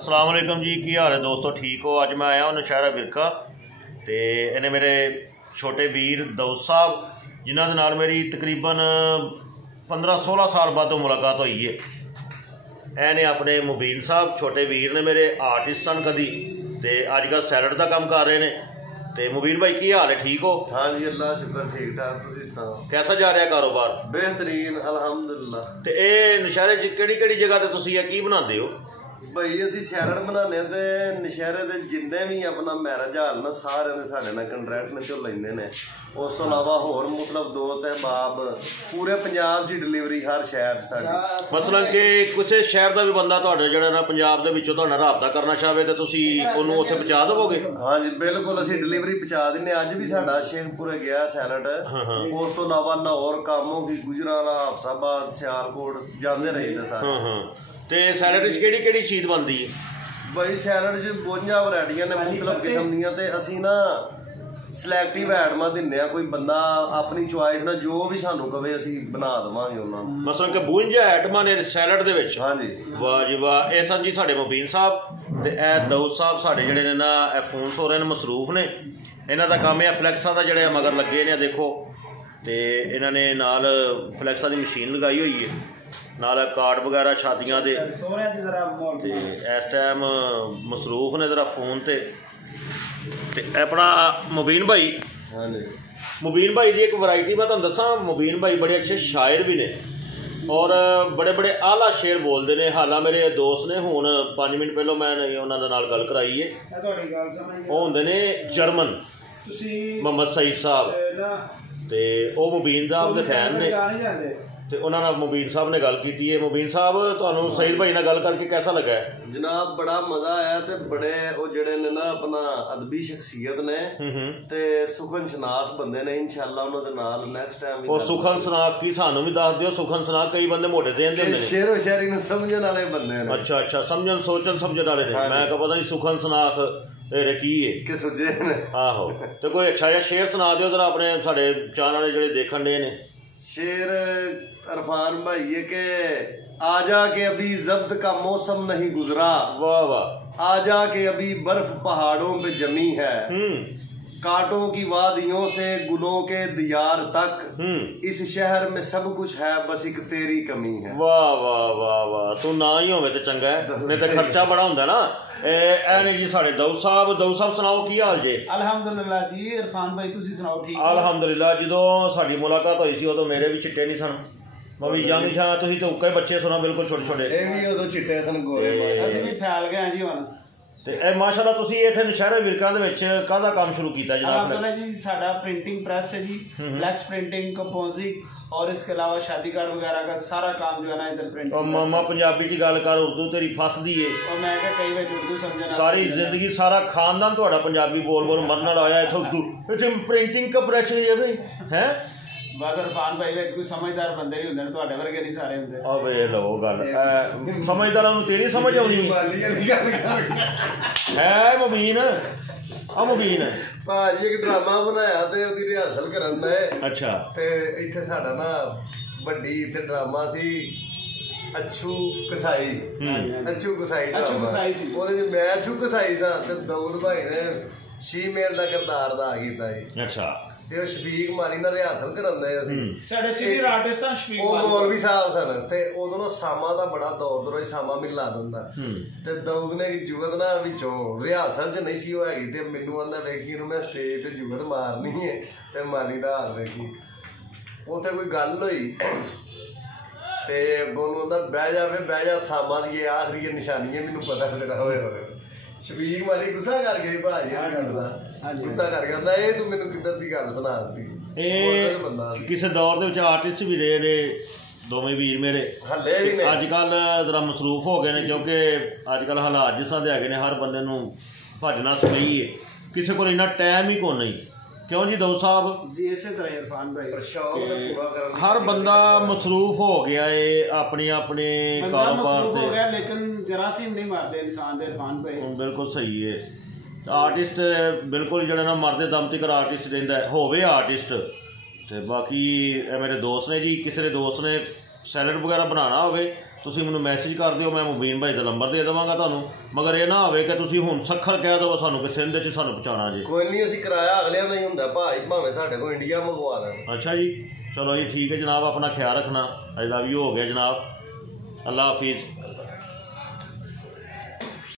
अस्सलाम वालेकुम जी, की हाल है दोस्तों? ठीक हो? अज मैं आया हूँ नौशहरा विरका तो इन्हें मेरे छोटे वीर दाऊद साहब जिन्हों के नाल मेरी तकरीबन 15-16 साल बाद मुलाकात हुई है। एने अपने मुबीन साहब छोटे वीर ने मेरे आर्टिस्ट सन कदी तो अजकल सैलड का काम कर रहे हैं। तो मुबीन भाई की हाल है? ठीक हो? हाँ जी, अल्लाह शुक्र, ठीक ठाक। तुसीं सुनाओ, कैसा जा रहा कारोबार? बेहतरीन अल्हम्दुलिल्लाह। तो ये नौशहरे किहड़ी जगह ते तुसीं की बनाते हो? भाई असीं सैलड बनाने ते नशहरे दे जिन्ने भी अपना मैरिज हाल ना सारे ने साडे नाल कंट्रैक्ट ने ते लैंदे ने। उस तो इलावा होर मतलब दोस्त अहबाब पूरे पंजाब च डिलीवरी हर शहर साडी। मसलन कि किसी शहर का भी बंदा तुहाडे जिहड़ा ना पंजाब दे विचों तुहाडे नाल राबता करना चाहे तो तुसीं उहनूं उत्थे पहुंचा देवोगे? हाँ जी बिल्कुल, असीं डिलीवरी पहुंचा दिंदे। अज भी साडा शेखपुरे गया सैलड। उस तो इलावा लाहौर, कामों की, गुजरांवाला, हफसाबाद, सियालकोट जांदे रहीदा सारे। तो सैलड च किहड़ी चीज़ बनती है? भाई सैलड च 52 वैरायटियां ने मुख्तलिफ किस्म दियां ते असीं ना सिलैक्टिव आइटमां दिन्ने आ। कोई बंदा अपनी चॉइस ना जो भी सानू कहे असीं बना देवांगे उन्हां नूं। मसलन कि 52 आइटमां ने सैलड दे विच? हाँ जी। वाह जी वाह। ये सन जी साडे मुबीन साहब ते ए दाऊद साहब साडे जिहड़े ने ना फोन सो रहे ने, मसरूफ ने। इन्हां दा काम है फ्लैक्सा दा जिहड़े मगर लगे ने देखो। तो इन्हां ने नाल फ्लैक्सा दी मशीन लगाई हुई है, नाल कार्ड वगैरह शादियां दे। ते इस टाइम मसरूफ ने जरा फोन ते अपना मुबीन भाई। हाँ जी। मुबीन भाई की एक वैरायटी मैं तुहानूं दसां, मुबीन भाई बड़े अच्छे शायर भी ने और बड़े बड़े आला शेर बोलते हैं। हालां मेरे दोस्त ने हुण 5 मिनट पहलों मैं उन्होंने नाल गल कराई है। वो होंदे ने जर्मन मोहम्मद सईद साहब, तो वो मुबीन साहब के फैन ने। तो उन्होंने मुबीन साहब ने गल की है। मुबीन साहब तुहानूं सईद भाई नाल गल करके कैसा लगा है? जनाब बड़ा मजा आया। तो बड़े वो जिहड़े ने ना अपना अदबी शख्सियत ने ते सुखन शनास बंदे ने। इंशाअल्लाह उन्हां दे नाल नेक्स्ट टाइम। और सुखन सनाक की सानू भी दस दिओ। सुखन सनाक कई बंदे मोटे जेहन दे हुंदे ने, शेरो शायरी नूं समझण वाले बंदे ने। अच्छा समझन सोचन समझण वाले ने। मैं कहा पता नहीं सुखन सनाक की है कि सुजे ने। आहो, तो कोई अच्छा जिहा शेर सुना दिओ जरा अपने साडे चाहण वाले जिहड़े देखण दे ने। शेर अरफान भाई ये के आजा के अभी जब्त का मौसम नहीं गुजरा। वाह वाह। आजा के अभी बर्फ पहाड़ों पे जमी है। कांटों की वादियों से गुलों के दियार तक इस शहर में सब कुछ है, बस एक तेरी कमी है। वाह वाह वाह वाह। तू ना ही होवे तो चंगा है, नहीं तो खर्चा बड़ा हुंदा ना। ए जी साडे दाऊद साहब सुनाओ की हाल जे? अल्हम्दुलिल्लाह जी। इरफान भाई तुसीं सुनाओ? ठीक अल्हम्दुलिल्लाह। जदों साडी मुलाकात हुई सी उदों मेरे भी चिट्टे नहीं सन, मैं भी यंग था। तुसीं तो उक्के बच्चे सुना बिल्कुल छोटे छोटे। ये भी उदों चिट्टे सन, गोरे असीं भी फैल गए जी हुण। तो माशाअल्लाह तुसीं इत्थे नौशहरा विरका दे विच काहदा काम शुरू कीता जनाब ने? जी साडा प्रिंटिंग प्रेस है जी, फ्लैक्स प्रिंटिंग, कंपोजिंग और इसके अलावा शादी कार्ड वगैरह का सारा काम जो है ना इधर प्रिंटिंग। और मामा पंजाबी च गल कर, उर्दू तेरी फसदी है। और मैं क्या कई बार उर्दू समझना। सारी जिंदगी सारा खानदान तुहाडा पंजाबी बोल बोल मरन वाला होया, इत्थे उर्दू इत्थे प्रिंटिंग का प्रेस है भाई हैं। बस इरफान भाई विच कोई समझदार बंदे नहीं हुंदे, तुहाडे वर्गे नहीं सारे हुंदे। आ वे लो गल समझदारां नूं तेरी समझ आउणी है मुबीन। आ मुबीन भाजी एक ड्रामा बनाया ते ओदी रिहर्सल करन दे। अच्छा। ते इत्थे साडा ना वड्डी इत्थे ड्रामा सी अच्छू कसाई। अच्छू कसाई ड्रामा ओदे च मैं अच्छू कसाई सा ते दाऊद भाई ने शीमेल दा किरदार दा कीता जी। अच्छा। ते शफीक माली नाल रिहर्सल करन दे असीं। साडे सीनियर आर्टिस्ट आ शफीक माली, ओ मौलवी साहब सन। ते उदों ना सामा दा बड़ा दौर दौर सामा मिला दिंदा। ते दाऊद ने जुगत ना विचों रिहर्सल च नहीं सी ओ हैगी ते मैनूं आंदा वेखी नूं मैं स्टेज ते जुगत मारनी है ते माली दा हाल वेखी। उत्थे कोई गल होई ते बोलू आंदा बह जा सामा दी आखरी निशानी है, मैनूं पता तेरा होए होए। शफीक माली गुस्सा कर गए भाजी इस गल दा, गुस्सा कर गया ये तू मैनूं किधर दी गल सुना दी। किसी दौर दे विच आर्टिस्ट भी रहे ने दोवें वीर मेरे, हल्ले भी ने। अजकल जरा मसरूफ हो गए ने क्योंकि अजकल हालात जिस तरह दे हैगे ने, हर बंदे नूं भजना सही है, किसी को इन्ना टाइम ही कोई नहीं। क्यों जी दाऊद साहब जी? इसे तरह इरफान भाई हर बंदा मसरूफ हो गया है अपने अपने कारोबार हो गया, लेकिन जरासीम नहीं मारते इंसान दे इरफान भाई। बिल्कुल सही है। आर्टिस्ट बिल्कुल जो ना मरदे दम तक आर्टिस्ट रहिंदा है, होवे आर्टिस्ट। तो बाकी मेरे दोस्त ने जी, किसी ने दोस्त ने सैलड वगैरह बनाना होवे ਤੁਸੀਂ ਮੈਨੂੰ ਮੈਸੇਜ ਕਰ ਦਿਓ, ਮੈਂ ਮੁਬੀਨ ਭਾਈ ਦਾ ਨੰਬਰ ਦੇ ਦੇਵਾਂਗਾ ਤੁਹਾਨੂੰ। ਮਗਰ ਇਹ ਨਾ ਹੋਵੇ ਕਿ ਤੁਸੀਂ ਹੁਣ ਸੱਖਰ ਕਹਿ ਦਿਓ ਸਾਨੂੰ ਕਿ ਸਿੰਧ 'ਚ ਸਾਨੂੰ ਪਹੁੰਚਾਉਣਾ ਜੀ। ਕੋਈ ਨਹੀਂ, ਅਸੀਂ ਕਿਰਾਇਆ ਅਗਲਿਆਂ ਦਾ ਹੀ ਹੁੰਦਾ ਭਾਈ, ਭਾਵੇਂ ਸਾਡੇ ਕੋਲ ਇੰਡੀਆ ਮੰਗਵਾ ਲੈਣ। ਅੱਛਾ ਜੀ, ਚਲੋ ਜੀ ਠੀਕ ਹੈ ਜਨਾਬ, ਆਪਣਾ ਖਿਆਲ ਰੱਖਣਾ। ਅੱਜ ਦਾ ਵੀ ਹੋ ਗਿਆ ਜਨਾਬ, ਅੱਲਾ ਹਾਫਿਜ਼।